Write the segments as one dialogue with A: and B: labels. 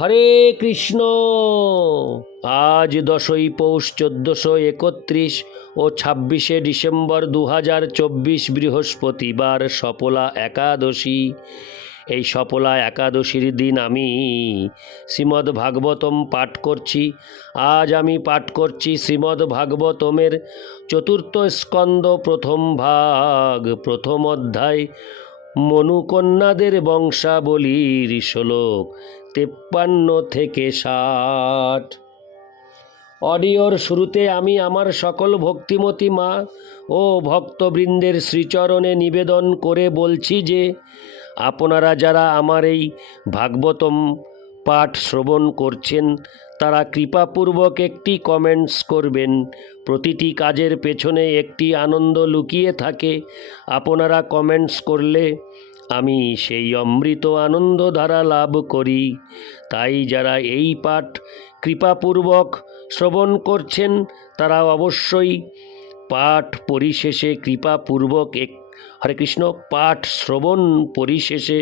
A: হরে কৃষ্ণ আজ দশই পৌষ চোদ্দশো একত্রিশ ও ছাব্বিশে ডিসেম্বর দু হাজার চব্বিশ বৃহস্পতিবার সপলা একাদশী এই সপলা একাদশীর দিন আমি শ্রীমদ্ ভাগবতম পাঠ করছি আজ আমি পাঠ করছি শ্রীমদ্ ভাগবতমের চতুর্থ স্কন্দ প্রথম ভাগ প্রথম অধ্যায় মনুকন্যাদের বংশাবলীর শ্লোক তেপ্পান্ন থেকে ষাট অডিওর শুরুতে আমি আমার সকল ভক্তিমতী মা ও ভক্তবৃন্দের শ্রীচরণে নিবেদন করে বলছি যে আপনারা যারা আমার এই ভাগবতম পাঠ শ্রবণ করছেন তারা কৃপাপূর্বক একটি কমেন্টস করবেন প্রতিটি কাজের পেছনে একটি আনন্দ লুকিয়ে থাকে আপনারা কমেন্টস করলে আমি সেই অমৃত আনন্দ ধারা লাভ করি তাই যারা এই পাঠ কৃপাপূর্বক শ্রবণ করছেন তারা অবশ্যই পাঠ পরিশেষে কৃপাপূর্বক এক হরে কৃষ্ণ পাঠ শ্রবণ পরিশেষে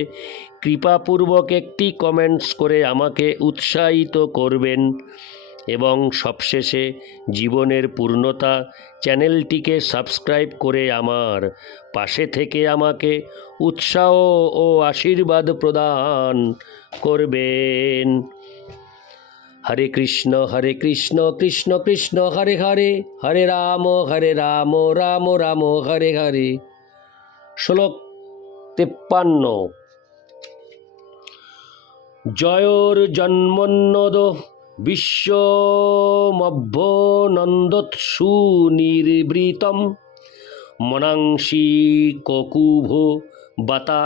A: কৃপাপূর্বক একটি কমেন্টস করে আমাকে উৎসাহিত করবেন এবং সবশেষে জীবনের পূর্ণতা চ্যানেলটিকে সাবস্ক্রাইব করে আমার পাশে থেকে আমাকে উৎসাহ ও আশীর্বাদ প্রদান করবেন হরে কৃষ্ণ হরে কৃষ্ণ কৃষ্ণ কৃষ্ণ হরে হরে হরে রাম হরে রাম রাম রাম হরে হরে শ্লোক তেপ্পান্ন জয়র জন্মন্নদ বিশ্বমভ্যনন্দৎসু নির্বৃতম মনাংশী ককুভ বাতা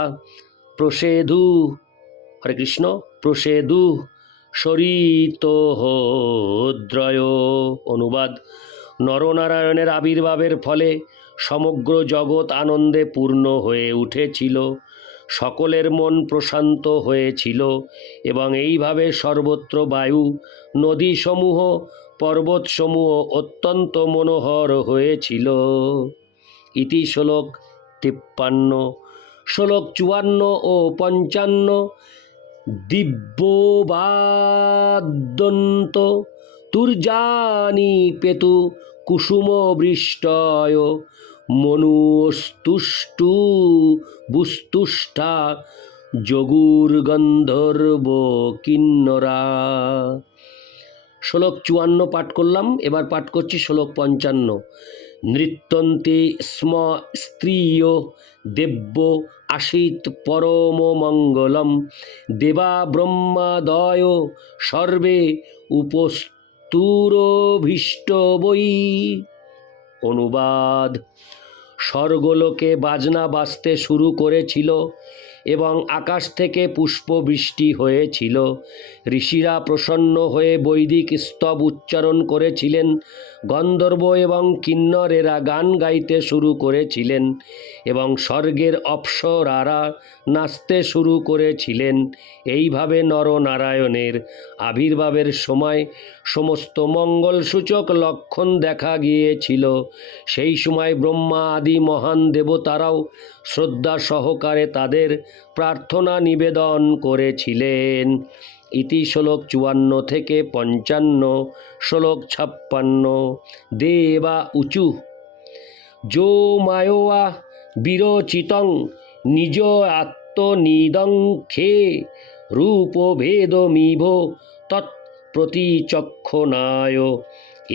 A: প্রসেধু হরে কৃষ্ণ প্রসেধু সরিত হ্রয় অনুবাদ নরনারায়ণের আবির্ভাবের ফলে সমগ্র জগৎ আনন্দে পূর্ণ হয়ে উঠেছিল সকলের মন প্রশান্ত হয়েছিল এবং এইভাবে সর্বত্র বায়ু নদীসমূহ পর্বতসমূহ অত্যন্ত মনোহর হয়েছিল ইতি শ্লোক তিপ্পান্ন শ্লোক চুয়ান্ন ও পঞ্চান্ন দিব্যবাদ্যন্ত তুর্জানি পেতু কুসুমবৃষ্টয় মনুস্তুষ্টু বুস্তুষ্টা যগুর গন্ধর্ব কিন্নরা শ্লোক চুয়ান্ন পাঠ করলাম এবার পাঠ করছি শ্লোক পঞ্চান্ন নৃত্যন্তে স্ম স্ত্রীয় দেব্য আসিত পরম মঙ্গলম দেবা ব্রহ্মাদয় সর্বে উপস্তুরভীষ্ট বই অনুবাদ স্বর্গলোকে বাজনা বাজতে শুরু করেছিল এবং আকাশ থেকে পুষ্পবৃষ্টি হয়েছিল ঋষিরা প্রসন্ন হয়ে বৈদিক স্তব উচ্চারণ করেছিলেন গন্ধর্ব এবং কিন্নরেরা গান গাইতে শুরু করেছিলেন এবং স্বর্গের অপ্সরারা নাচতে শুরু করেছিলেন এইভাবে নরনারায়ণের আবির্ভাবের সময় সমস্ত মঙ্গলসূচক লক্ষণ দেখা গিয়েছিল সেই সময় ব্রহ্মা আদি মহান দেবতারাও শ্রদ্ধা সহকারে তাদের প্রার্থনা নিবেদন করেছিলেন ইতি শ্লোক চুয়ান্ন থেকে পঞ্চান্ন শ্লোক ছাপ্পান্ন দেবা উঁচু যো মায়োয়া বিরচিতং নিজ আত্মনিদং খে রূপভেদমিভ তৎপ্রতিচক্ষণায়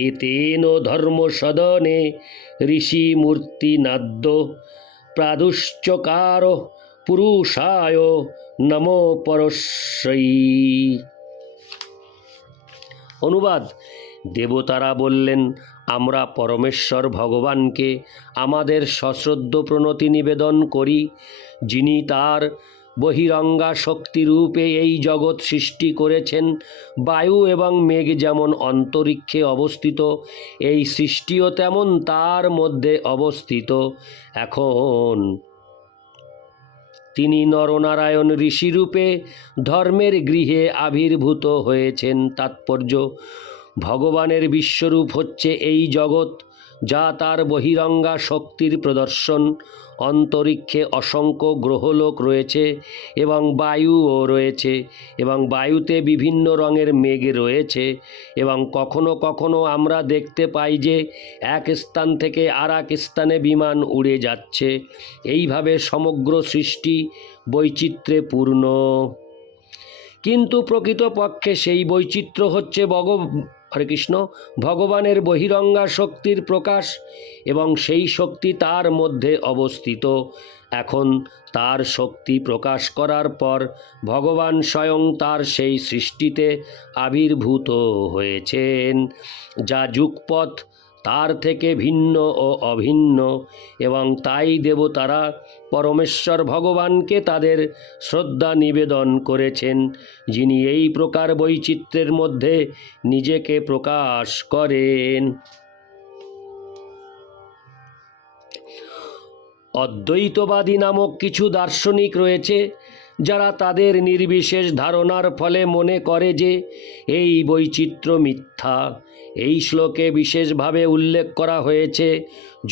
A: এতেন ধর্মসদনে ঋষিমূর্তিনাদ্য প্রাদুশ্চকার পুরুষায় নমো পরশ্বই অনুবাদ দেবতারা বললেন আমরা পরমেশ্বর ভগবানকে আমাদের সশ্রদ্ধ প্রণতি নিবেদন করি যিনি তার বহিরঙ্গা শক্তিরূপে এই জগৎ সৃষ্টি করেছেন বায়ু এবং মেঘ যেমন অন্তরিক্ষে অবস্থিত এই সৃষ্টিও তেমন তার মধ্যে অবস্থিত এখন তিনি নরনারায়ণ ঋষিরূপে ধর্মের গৃহে আবির্ভূত হয়েছেন তাৎপর্য ভগবানের বিশ্বরূপ হচ্ছে এই জগৎ যা তার বহিরঙ্গা শক্তির প্রদর্শন অন্তরিক্ষে অসংখ্য গ্রহলোক রয়েছে এবং বায়ুও রয়েছে এবং বায়ুতে বিভিন্ন রঙের মেঘ রয়েছে এবং কখনো কখনো আমরা দেখতে পাই যে এক স্থান থেকে আর এক স্থানে বিমান উড়ে যাচ্ছে এইভাবে সমগ্র সৃষ্টি বৈচিত্র্যে পূর্ণ কিন্তু প্রকৃতপক্ষে সেই বৈচিত্র্য হচ্ছে ভগ শ্রীকৃষ্ণ ভগবানের বহিরঙ্গা শক্তির প্রকাশ এবং সেই শক্তি তার মধ্যে অবস্থিত এখন তার শক্তি প্রকাশ করার পর ভগবান স্বয়ং তার সেই সৃষ্টিতে আবির্ভূত হয়েছেন যা যুগপথ তার থেকে ভিন্ন ও অভিন্ন এবং তাই দেবতারা পরমেশ্বর ভগবানকে তাদের শ্রদ্ধা নিবেদন করেছেন যিনি এই প্রকার বৈচিত্র্যের মধ্যে নিজেকে প্রকাশ করেন অদ্বৈতবাদী নামক কিছু দার্শনিক রয়েছে যারা তাদের নির্বিশেষ ধারণার ফলে মনে করে যে এই বৈচিত্র্য মিথ্যা এই শ্লোকে বিশেষভাবে উল্লেখ করা হয়েছে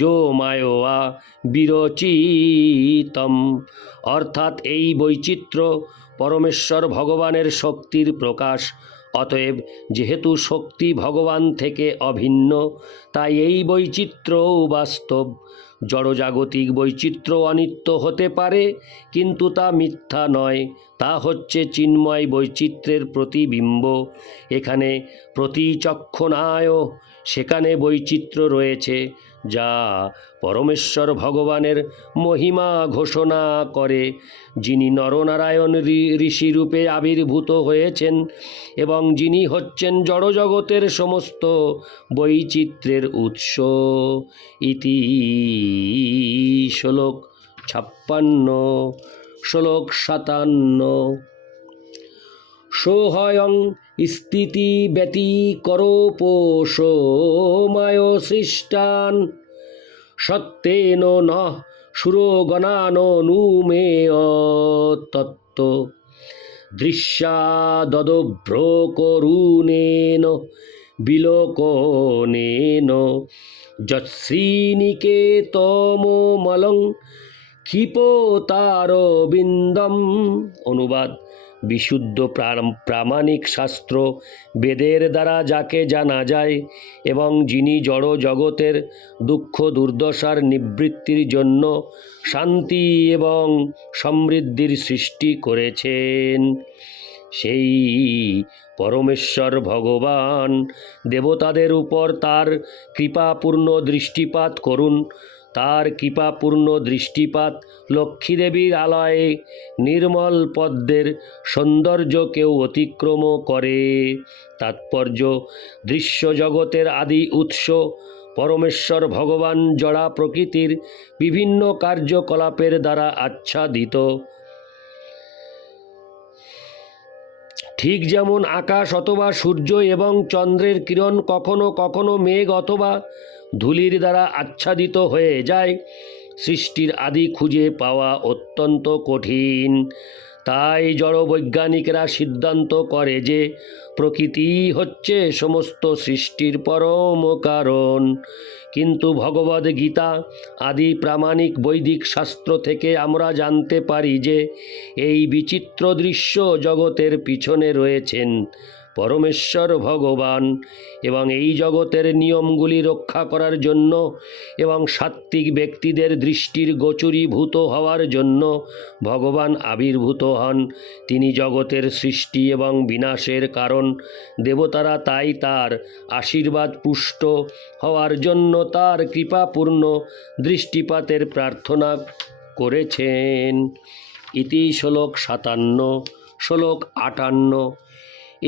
A: যো মায়োয়া বিরচিতম অর্থাৎ এই বৈচিত্র্য পরমেশ্বর ভগবানের শক্তির প্রকাশ অতএব যেহেতু শক্তি ভগবান থেকে অভিন্ন তাই এই বৈচিত্র্যও বাস্তব জড়জাগতিক বৈচিত্র্য অনিত্য হতে পারে কিন্তু তা মিথ্যা নয় তা হচ্ছে চিন্ময় বৈচিত্র্যের প্রতিবিম্ব এখানে প্রতিচক্ষণায় সেখানে বৈচিত্র্য রয়েছে যা পরমেশ্বর ভগবানের মহিমা ঘোষণা করে যিনি নরনারায়ণ ঋষি রূপে আবির্ভূত হয়েছেন এবং যিনি হচ্ছেন জড়জগতের সমস্ত বৈচিত্র্যের উৎস ইতি শ্লোক ছাপ্পান্ন শ্লোক সাতান্ন সোহয়ং স্থিতি ব্যতী ব্যতি করপোষমায় সৃষ্টান সত্যেন ন সুরগণানুমে তত্ত্ব দৃশ্যাদদভ্রকরুণেন বিলোকনেন যৎসিনিকেতমলং ক্ষিপতারবিন্দম অনুবাদ বিশুদ্ধ প্রামাণিক শাস্ত্র বেদের দ্বারা যাকে জানা যায় এবং যিনি জড় জগতের দুঃখ দুর্দশার নিবৃত্তির জন্য শান্তি এবং সমৃদ্ধির সৃষ্টি করেছেন সেই পরমেশ্বর ভগবান দেবতাদের উপর তার কৃপাপূর্ণ দৃষ্টিপাত করুন তার কৃপাপূর্ণ দৃষ্টিপাত লক্ষ্মীদেবীর আলয়ে নির্মল পদ্মের সৌন্দর্য কেউ অতিক্রম করে তাৎপর্য দৃশ্য জগতের আদি উৎস পরমেশ্বর ভগবান জড়া প্রকৃতির বিভিন্ন কার্যকলাপের দ্বারা আচ্ছাদিত ঠিক যেমন আকাশ অথবা সূর্য এবং চন্দ্রের কিরণ কখনো কখনো মেঘ অথবা ধুলির দ্বারা আচ্ছাদিত হয়ে যায় সৃষ্টির আদি খুঁজে পাওয়া অত্যন্ত কঠিন তাই জড়বৈজ্ঞানিকরা সিদ্ধান্ত করে যে প্রকৃতি হচ্ছে সমস্ত সৃষ্টির পরম কারণ কিন্তু ভগবদ গীতা আদি প্রামাণিক বৈদিক শাস্ত্র থেকে আমরা জানতে পারি যে এই বিচিত্র দৃশ্য জগতের পিছনে রয়েছেন পরমেশ্বর ভগবান এবং এই জগতের নিয়মগুলি রক্ষা করার জন্য এবং সাত্ত্বিক ব্যক্তিদের দৃষ্টির গোচরীভূত হওয়ার জন্য ভগবান আবির্ভূত হন তিনি জগতের সৃষ্টি এবং বিনাশের কারণ দেবতারা তাই তার আশীর্বাদ পুষ্ট হওয়ার জন্য তার কৃপাপূর্ণ দৃষ্টিপাতের প্রার্থনা করেছেন ইতি শ্লোক সাতান্ন শ্লোক আটান্ন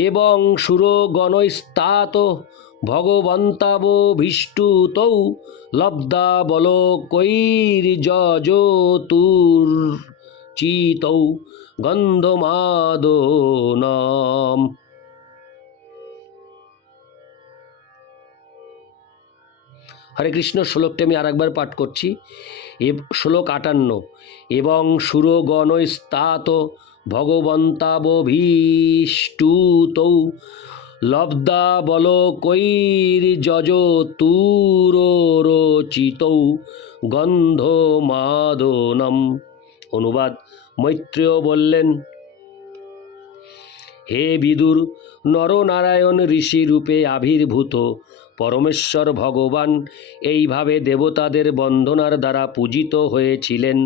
A: এবং সুরগণস্তাত ভগবন্তাবভীষ্টুতৌ লব্ধা বল কৈর্যজতুর্চিতৌ গন্ধমাদ হরে কৃষ্ণ শ্লোকটি আমি আর একবার পাঠ করছি এ শ্লোক আটান্ন এবং সুরগণস্তাত ভগবন্তাবভীষ্টুতৌ গন্ধ মাদনম অনুবাদ মৈত্রেয় বললেন হে বিদুর নরনারায়ণ ঋষি রূপে আবির্ভূত পরমেশ্বর ভগবান এইভাবে দেবতাদের বন্ধনার দ্বারা পূজিত হয়েছিলেন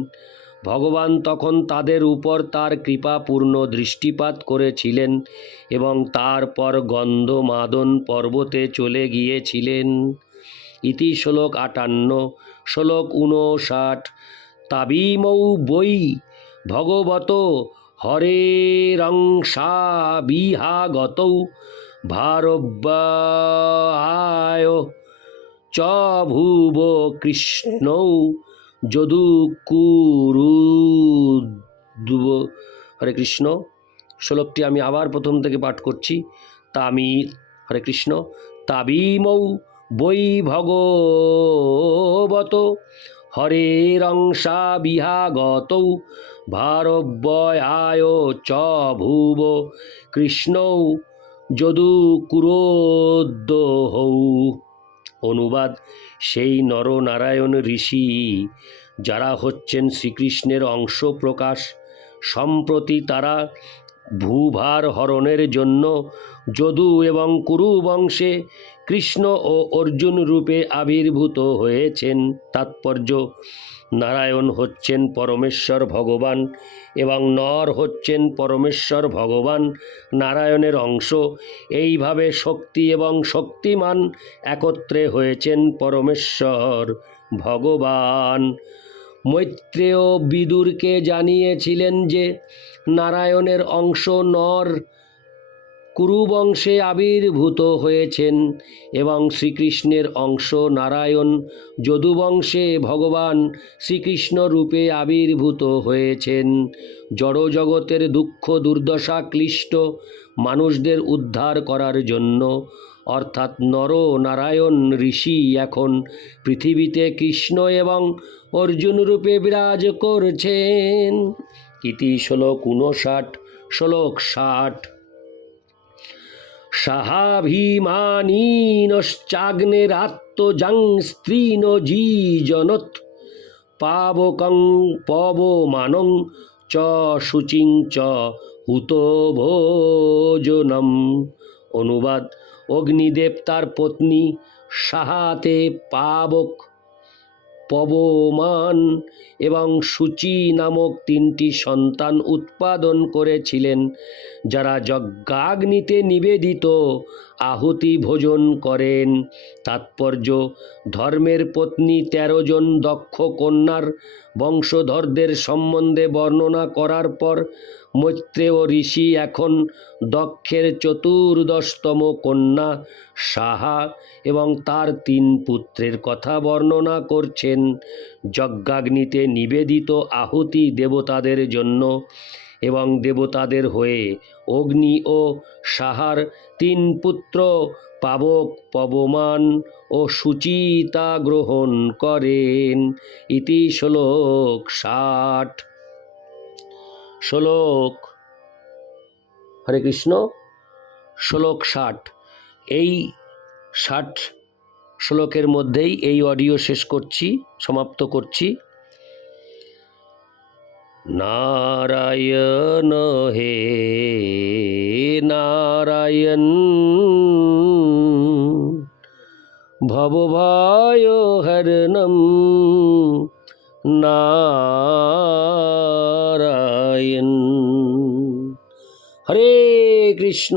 A: ভগবান তখন তাদের উপর তার কৃপাপূর্ণ দৃষ্টিপাত করেছিলেন এবং তারপর গন্ধমাদন পর্বতে চলে গিয়েছিলেন ইতি শ্লোক আটান্ন শ্লোক উনষাট তাবিমৌ বই ভগবত হরে বিহাগত ভারব্যায় চ ভুব কৃষ্ণৌ দুব হরে কৃষ্ণ শ্লোকটি আমি আবার প্রথম থেকে পাঠ করছি তামি হরে কৃষ্ণ তাবিমৌ রংসা বিহা গত ভারব্যয়ায় চ ভুব কৃষ্ণৌ হৌ অনুবাদ সেই নরনারায়ণ ঋষি যারা হচ্ছেন শ্রীকৃষ্ণের অংশ প্রকাশ সম্প্রতি তারা ভূভার হরণের জন্য যদু এবং কুরু বংশে কৃষ্ণ ও অর্জুন রূপে আবির্ভূত হয়েছেন তাৎপর্য নারায়ণ হচ্ছেন পরমেশ্বর ভগবান এবং নর হচ্ছেন পরমেশ্বর ভগবান নারায়ণের অংশ এইভাবে শক্তি এবং শক্তিমান একত্রে হয়েছেন পরমেশ্বর ভগবান মৈত্রেয় বিদুরকে জানিয়েছিলেন যে নারায়ণের অংশ নর কুরুবংশে আবির্ভূত হয়েছেন এবং শ্রীকৃষ্ণের অংশ নারায়ণ যদুবংশে ভগবান শ্রীকৃষ্ণ রূপে আবির্ভূত হয়েছেন জড়জগতের দুঃখ দুর্দশা ক্লিষ্ট মানুষদের উদ্ধার করার জন্য অর্থাৎ নর নারায়ণ ঋষি এখন পৃথিবীতে কৃষ্ণ এবং অর্জুন রূপে বিরাজ করছেন ইতি শ্লোক ঊনষাট শ্লোক ষাট সাহাভিমানীনশ্চাগ্নেরাত্মজং স্ত্রীন জীজনত পাবকং পবমানং চ শুচিং চ হুত ভোজনম অনুবাদ অগ্নিদেব তার পত্নী সাহাতে পাবক পবমান এবং সূচি নামক তিনটি সন্তান উৎপাদন করেছিলেন যারা যজ্ঞাগ্নিতে নিবেদিত আহুতি ভোজন করেন তাৎপর্য ধর্মের পত্নী ১৩ জন দক্ষ কন্যার বংশধরদের সম্বন্ধে বর্ণনা করার পর মৈত্রেয় ঋষি এখন দক্ষের চতুর্দশতম কন্যা সাহা এবং তার তিন পুত্রের কথা বর্ণনা করছেন যজ্ঞাগ্নিতে নিবেদিত আহুতি দেবতাদের জন্য এবং দেবতাদের হয়ে অগ্নি ও সাহার তিন পুত্র পাবক পবমান ও সুচিতা গ্রহণ করেন ইতি শ্লোক ষাট শ্লোক হরে কৃষ্ণ শ্লোক ষাট এই ষাট শ্লোকের মধ্যেই এই অডিও শেষ করছি সমাপ্ত করছি নারায়ণ হে নারায়ণ ভবভায় হরণম নারায়ণ হরে কৃষ্ণ